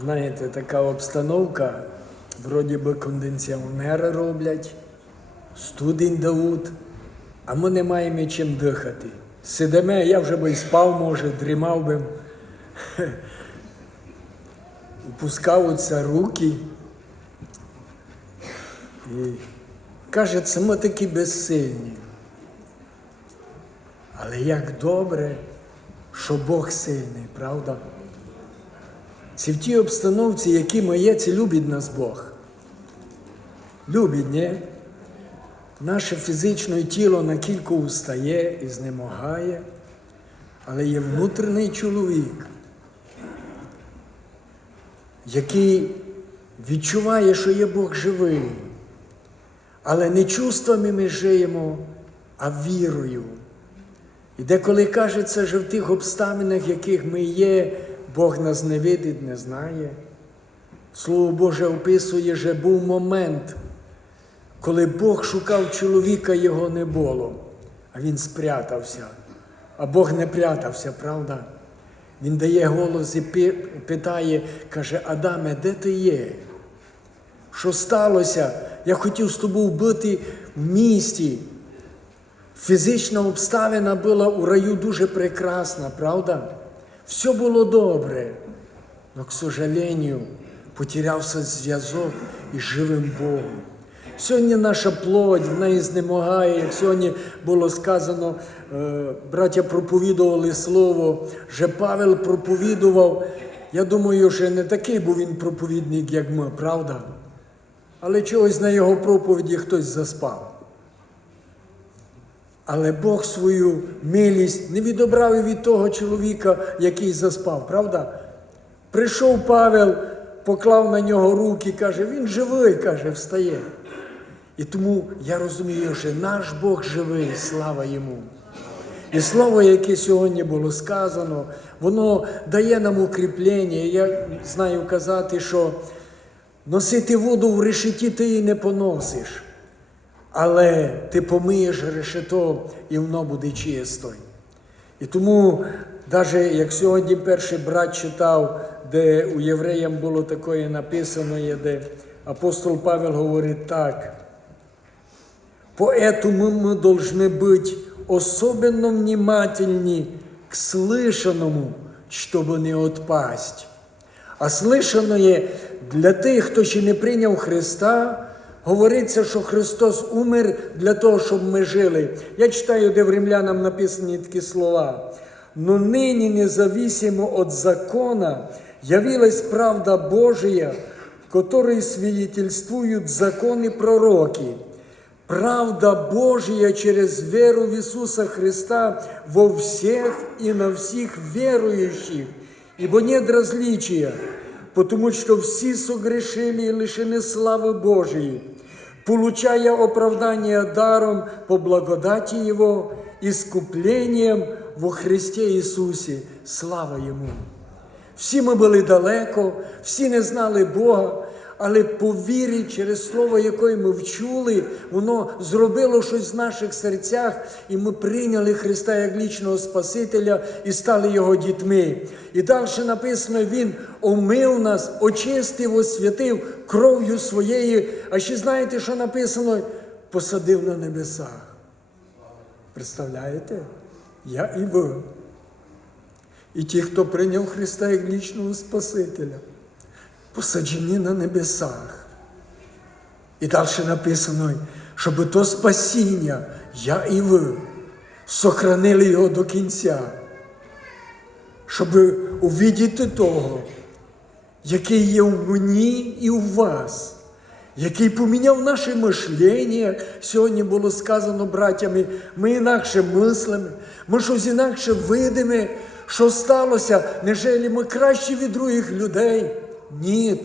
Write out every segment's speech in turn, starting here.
знаєте, така обстановка, вроді би кондиціонери роблять, студень дають, а ми не маємо чим дихати. Сидимо, я вже би і спав, може, дрімав би. Опускаються руки. І кажеться, ми такі безсильні. Але як добре, що Бог сильний, правда? Це в тій обстановці, які ми є, це любить нас Бог. Любить, ні? Наше фізичне тіло на кілько устає і знемагає, але є внутрішній чоловік, який відчуває, що є Бог живий. Але не чувствами ми живемо, а вірою. І деколи кажеться, що в тих обставинах, в яких ми є, Бог нас не видить, не знає. Слово Боже описує, що був момент, коли Бог шукав чоловіка, його не було, а він спрятався. А Бог не прятався, правда? Він дає голос і питає, каже, Адаме, де ти є? Що сталося? Я хотів з тобою бути в місті. Фізична обставина була у раю дуже прекрасна, правда? Все було добре. Но, к сожалению, потерявся зв'язок із живим Богом. Сьогодні наша плоть в неї знемагає, як сьогодні було сказано, е, браття проповідували слово, що Павел проповідував. Я думаю, що не такий був він проповідник, як ми, правда? Але чогось на його проповіді хтось заспав. Але Бог свою милість не відобрав і від того чоловіка, який заспав, правда? Прийшов Павел, поклав на нього руки, каже, він живий, каже, встає. І тому я розумію, що наш Бог живий, слава йому. І слово, яке сьогодні було сказано, воно дає нам укріплення. Я знаю казати, що носити воду в решеті ти її не поносиш Але ти помиєш решето, і воно буде чисто. І тому, навіть як сьогодні перший брат читав, де у євреям було таке написано, є, де апостол Павел говорить так. Поэтому мы должны быть особенно внимательны к слышанному, чтобы не отпасть. А слышаное для тих, хто ще не прийняв Христа, говориться, що Христос умер для того, щоб ми жили. Я читаю, де в римлянам написані такі слова. Но ныне независимо от закона явилась правда Божия, в которой свидетельствуют законы пророки. Правда Божья через веру в Иисуса Христа во всех и на всех верующих, ибо нет различия, потому что все согрешили и лишены славы Божией, получая оправдание даром по благодати Его, искуплением во Христе Ісусі. Слава Йому! Всі ми були далеко, всі не знали Бога, але по вірі через слово, яке ми вчули, воно зробило щось в наших серцях, і ми прийняли Христа як лічного Спасителя і стали Його дітьми. І далі написано, Він омив нас, очистив, освятив кров'ю своєю. А ще знаєте, що написано? Посадив на небесах. Представляєте? Я і ви. І ті, хто прийняв Христа як лічного Спасителя, посаджені на небесах. І далі написано, щоб то спасіння, я і ви, сохранили його до кінця, щоб увідіти того, який є в мені і у вас, який поміняв наше мишлення. Сьогодні було сказано братями, ми інакше мислимо, ми щось інакше видимо, що сталося, нежели ми кращі від других людей. Ні.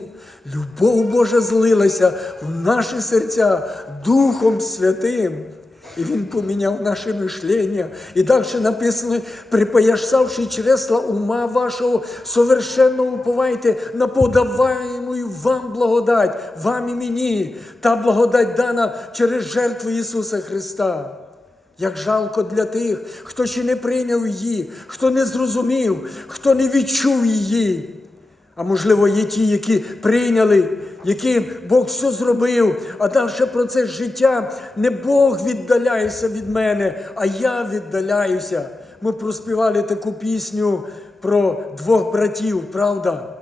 Любов Божа злилася в наші серця Духом Святим. І Він поміняв наше мишлення. І далі написано, припоясавши чресла ума вашого, совершенно уповайте на подаваємую вам благодать, вам і мені, та благодать дана через жертву Ісуса Христа. Як жалко для тих, хто ще не прийняв її, хто не зрозумів, хто не відчув її. А можливо, є ті, які прийняли, яким Бог все зробив, а далі процес життя не Бог віддаляється від мене, а я віддаляюся. Ми проспівали таку пісню про двох братів, правда?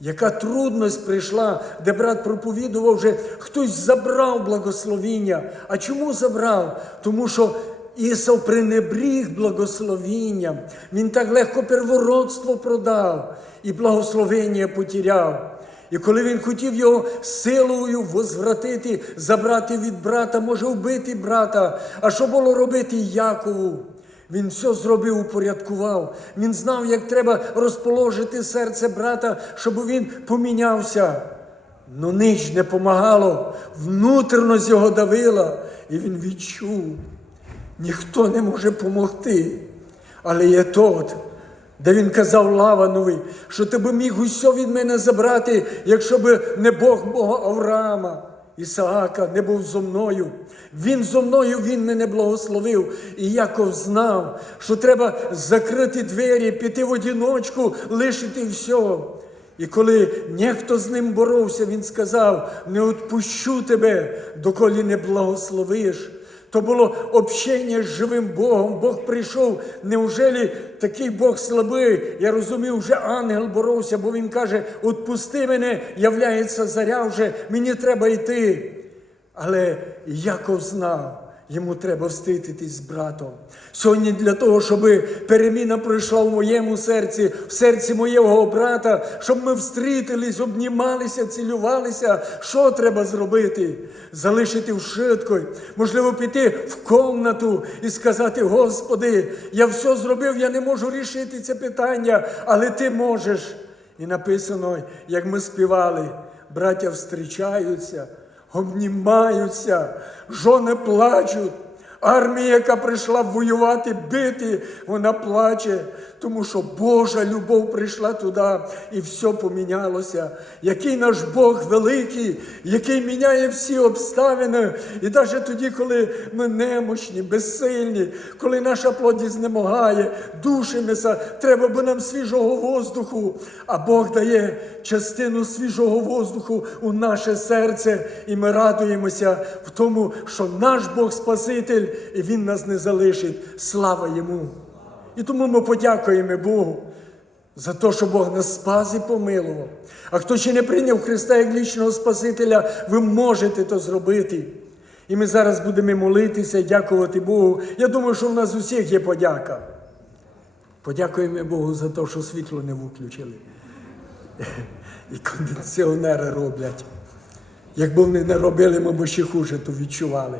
Яка трудність прийшла, де брат проповідував вже, хтось забрав благословіння. А чому забрав? Тому що Ісав пренебріг благословінням. Він так легко первородство продав і благословення потеряв. І коли він хотів його силою возвратити, забрати від брата, може вбити брата. А що було робити Якову? Він все зробив, упорядкував. Він знав, як треба розположити серце брата, щоб він помінявся. Ну ніч не помагало, внутрішність його давила, і він відчув, ніхто не може помогти. Але є тот, де він казав Лаванові, що ти би міг усе від мене забрати, якщо би не Бог мого Авраама. Ісаака не був зо мною. Він зо мною, він мене благословив. І Яков знав, що треба закрити двері, піти в одіночку, лишити все. І коли ніхто з ним боровся, він сказав: не відпущу тебе, доколі не благословиш. То було общення з живим Богом. Бог прийшов. Неужели такий Бог слабий? Я розумів, вже ангел боровся, бо він каже: Отпусти мене, являється заря вже, мені треба йти. Але Яков знав, йому треба встретитись з братом. Сьогодні для того, щоб переміна пройшла в моєму серці, в серці моєго брата, щоб ми встрітились, обнімалися, цілювалися. Що треба зробити? Залишити вшитко, можливо, піти в комнату і сказати: Господи, я все зробив, я не можу рішити це питання, але ти можеш. І написано, як ми співали, браття зустрічаються обнімаються, жони плачуть. Армія, яка прийшла воювати, бити, вона плаче, тому що Божа любов прийшла туди і все помінялося. Який наш Бог великий, який міняє всі обставини. І навіть тоді, коли ми немощні, безсильні, коли наша плоді знемагає, душимося, треба би нам свіжого воздуху. А Бог дає частину свіжого воздуху у наше серце, і ми радуємося в тому, що наш Бог Спаситель, і Він нас не залишить. Слава йому! І тому ми подякуємо Богу за те, що Бог нас спас і помилував. А хто ще не прийняв Христа як лічного Спасителя, ви можете то зробити. І ми зараз будемо молитися дякувати Богу. Я думаю, що в нас усіх є подяка. Подякуємо Богу за те, що світло не виключили. І кондиціонери роблять. Якби вони не робили, ми б ще хуже то відчували.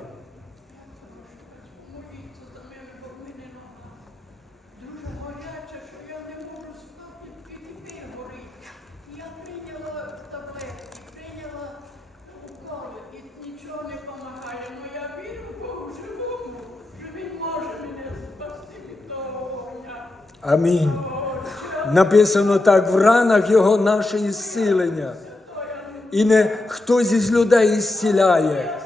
Дуже гаряче, що я не можу спати, піти горить. Я прийняла таблетки, прийняла уколи, і нічого не допомагає. Ну я вірю Богу живому, що Він може мене спасти від того вогня. Амінь. Написано так, в ранах його наше ісцілення. І не хтось із людей ісціляє.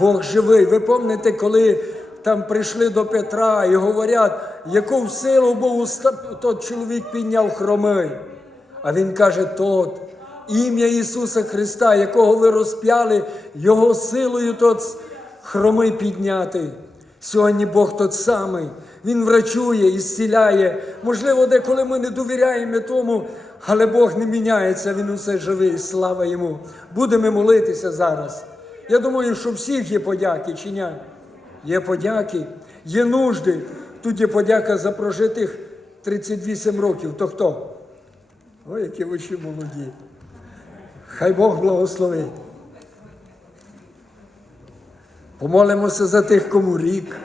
Бог живий. Ви пам'ятаєте, коли там прийшли до Петра і говорять, яку силу був тот чоловік підняв хромий. А він каже, тот, ім'я Ісуса Христа, якого ви розп'яли, Його силою тот хромий підняти. Сьогодні Бог тот самий. Він врачує і зціляє. Можливо, деколи ми не довіряємо тому, але Бог не міняється, Він усе живий. Слава йому. Будемо молитися зараз. Я думаю, що всіх є подяки, чи ні? Є подяки, є нужди. Тут є подяка за прожитих 38 років. То хто? Ой, які ще молоді. Хай Бог благословить. Помолимося за тих, кому рік,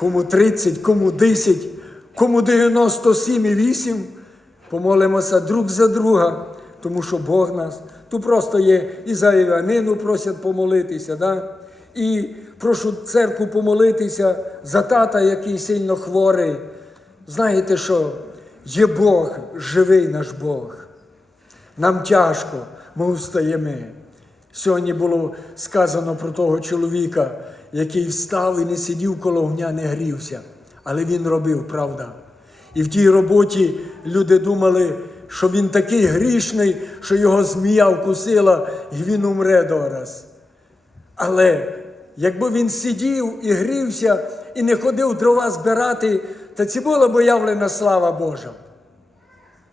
кому 30, кому 10, кому 97 і 8. Помолимося друг за друга, тому що Бог нас. Тут просто є і за Іванину просять помолитися. Да? І прошу церкву помолитися за тата, який сильно хворий. Знаєте що? Є Бог, живий наш Бог. Нам тяжко, ми встаємо. Сьогодні було сказано про того чоловіка, який встав і не сидів коло огня, не грівся. Але він робив, правда. І в тій роботі люди думали, що він такий грішний, що його змія вкусила і він умре дораз. Але якби він сидів і грівся і не ходив дрова збирати, то це була б явлена слава Божа.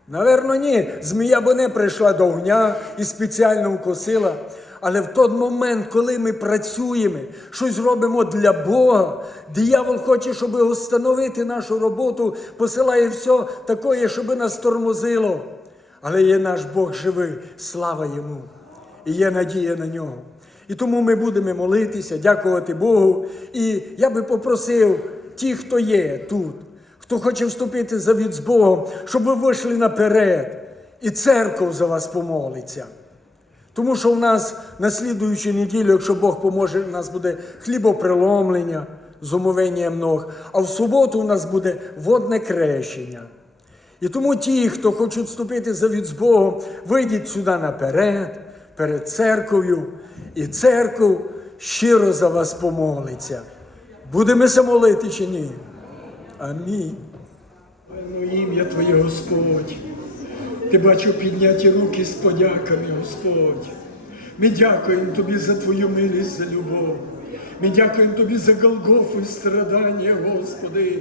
Наверно, ні. Змія б не прийшла до огня і спеціально вкусила. Але в той момент, коли ми працюємо, щось робимо для Бога, диявол хоче, щоб установити нашу роботу, посилає все таке, щоб нас тормозило. Але є наш Бог живий, слава йому, і є надія на нього. І тому ми будемо молитися, дякувати Богу. І я би попросив ті, хто є тут, хто хоче вступити завіт з Богом, щоб ви вийшли наперед, і церков за вас помолиться. Тому що в нас на слідуючу неділю, якщо Бог поможе, у нас буде хлібопреломлення з умовенням ног, а в суботу у нас буде водне крещення. І тому ті, хто хочуть вступити завіт з Богом, вийдіть сюди наперед, перед церков'ю, і церков щиро за вас помолиться. Будемо се молити чи ні? Амінь. Ім'я Твоє, Господь. Ти бачив підняті руки з подяками, Господь. Ми дякуємо Тобі за Твою милість, за любов. Ми дякуємо Тобі за Голгофу і страдання, Господи.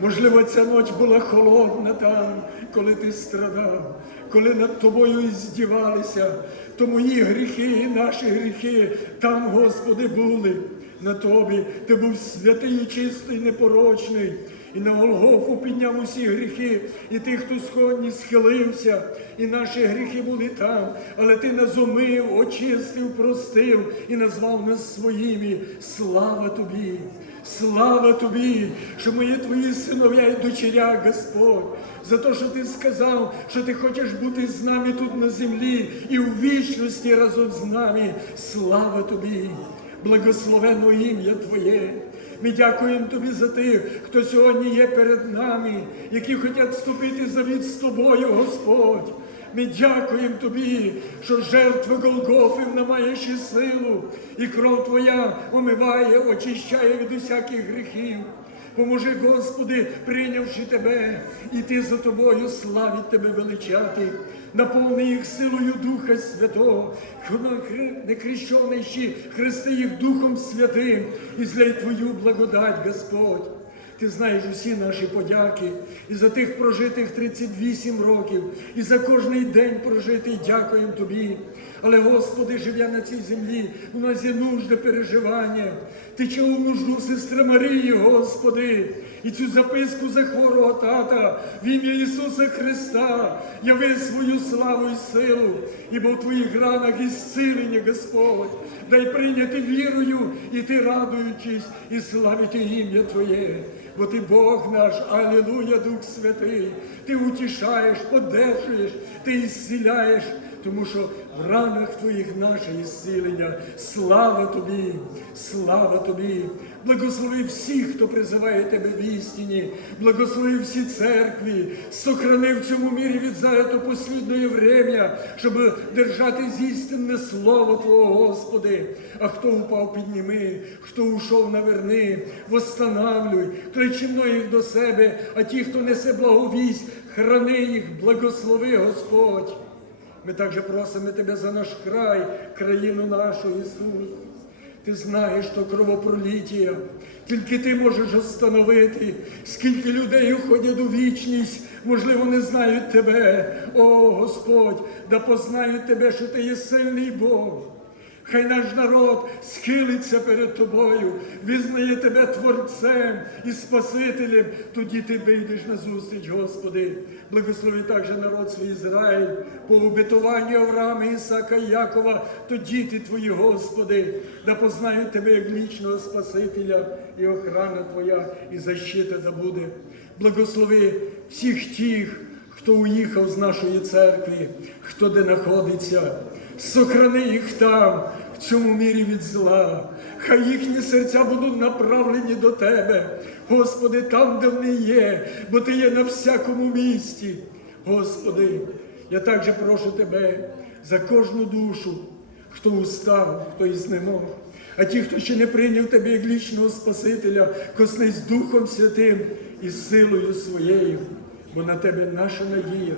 Можливо, ця ніч була холодна там, коли ти страдав, коли над тобою і здівалися, то мої гріхи і наші гріхи там, Господи, були на тобі. Ти був святий, і чистий, непорочний. І на Голгофу підняв усі гріхи, і тих, хто сьогодні схилився, і наші гріхи були там, але ти нас умив, очистив, простив і назвав нас своїми. Слава тобі! Слава тобі, що ми твої синов'я і дочеря, Господь, за те, що ти сказав, що ти хочеш бути з нами тут на землі і в вічності разом з нами. Слава тобі, благословенно ім'я Твоє. Ми дякуємо тобі за тих, хто сьогодні є перед нами, які хочуть вступити завіт з тобою, Господь. Ми дякуємо тобі, що жертва Голгофи маєш і силу, і кров Твоя омиває, очищає від усяких гріхів. Поможи, Господи, прийнявши тебе, іти за тобою, славить тебе величати, наповни їх силою Духа Святого, некрещений ще хрести їх Духом Святим і зляй Твою благодать, Господь. Ти знаєш усі наші подяки і за тих прожитих 38 років, і за кожний день прожитий дякуємо Тобі. Але, Господи, живя на цій землі, у нас є нужде переживання. Ти чув нужду сестри Марії, Господи, і цю записку за хворого тата в ім'я Ісуса Христа, яви свою славу і силу, ібо в Твоїх ранах і зцілення, Господь. Дай прийняти вірою, і ти радуючись, і славити ім'я Твоє. Бо ти Бог наш, Алілуя, Дух Святий, ти утішаєш, подержуєш, ти ісціляєш, тому що в ранах твоїх наше ісцілення. Слава тобі, слава тобі. Благослови всіх, хто призиває тебе в істині, благослови всі церкві, сохрани в цьому мірі від заято послідне время, щоб держати зістинне слово Твого, Господи. А хто упав, підніми, хто ушов, наверни, восстанавлюй, кличи многих до себе, а ті, хто несе благовість, храни їх, благослови, Господь. Ми також просимо Тебе за наш край, країну нашу, Ісус. Ти знаєш, що кровопроліття, тільки ти можеш встановити, скільки людей уходять у вічність, можливо, не знають тебе, о Господь, да познають тебе, що ти є сильний Бог. Хай наш народ схилиться перед тобою, визнає тебе Творцем і Спасителем, тоді ти вийдеш на зустріч, Господи. Благослови також народ свій Ізраїль, по обетуванню Авраама, Ісака і Якова, то діти твої, Господи, да познають тебе як вічного Спасителя і охрана Твоя, і защита да буде. Благослови всіх тих, хто уїхав з нашої церкви, хто де знаходиться. Сохрани їх там, в цьому мірі від зла. Хай їхні серця будуть направлені до Тебе, Господи, там, де вони є, бо Ти є на всякому місці. Господи, я також прошу Тебе за кожну душу, хто устав, хто ізнемог. А ті, хто ще не прийняв Тебе як лічного Спасителя, коснись Духом Святим і силою своєю, бо на Тебе наша надія.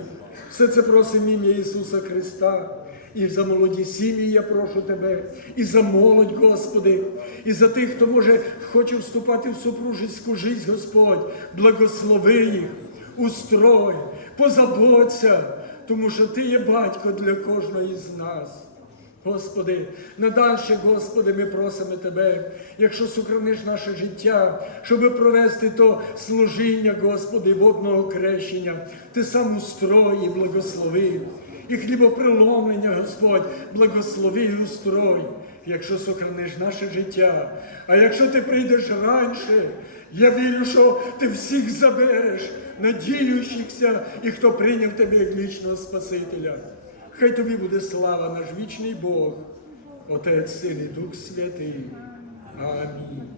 Все це просимо ім'я Ісуса Христа. І за молоді сім'ї я прошу тебе, і за молодь, Господи, і за тих, хто може хоче вступати в супружеську життя, Господь, благослови їх, устрой, позаботься, тому що Ти є батько для кожного із нас. Господи, надальше, Господи, ми просимо Тебе, якщо сохраниш наше життя, щоб провести то служіння, Господи, водного крещення, Ти сам устрой і благослови. І хлібоприломлення, Господь, благослови і устрой, якщо сохраниш наше життя. А якщо ти прийдеш раніше, я вірю, що ти всіх забереш, надіючихся і хто прийняв тебе як вічного Спасителя. Хай тобі буде слава наш вічний Бог, Отець, Син і Дух Святий. Амінь.